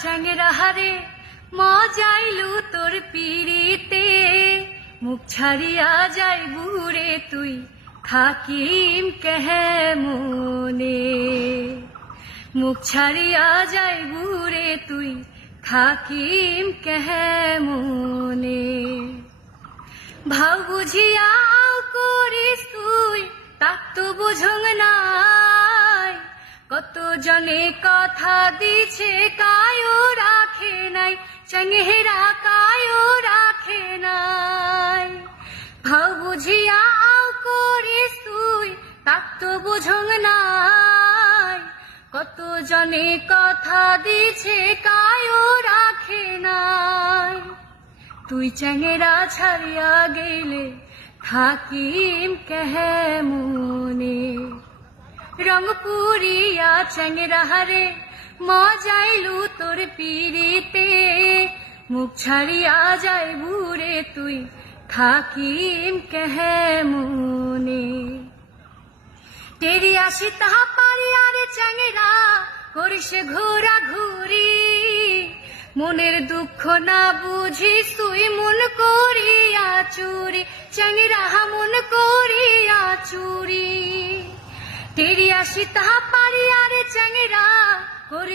চ্যাংরা হারে মজাইলু তোর পিড়িতে। মুখ ছাড়িয়া যাই বুড়ে তুই, থাকিম কেহে মনে মুখ ছাড়িয়া যাই বুড়ে তুই, থাকিম কেহে মনে ভাও বুঝিয়াও করিস তুই, তাক তো বুঝং নাই। কত জনে কথা দিছে রাখে চেঙ্গেরা কায়ও রাখে নাই ভাও বুঝিয়াও করিস তুই তাক তো বুঝং নাই কত জনে কথা দিছে কায়ও রাখে নাই তুই চ্যাঙেরা ছাড়িয়া গেলে থাকিম কেহে মনে রং পুরিয়া চ্যাঙেরা হারে মজাইলু তোর পিড়িতে মুখ ছাড়িয়া যাই বুড়ে তুই, থাকিম কেহে মনে তেরি আসি তাহা পারি আরে চ্যাঙেরা করিস ঘোরা ঘুরি মনের দুঃখ না বুঝিস তুই মন করিয়া চুরি চ্যাঙেরা মন করিয়া চুরি। তেরি আসি তাহা পারি আরে চ্যাঙেরা করি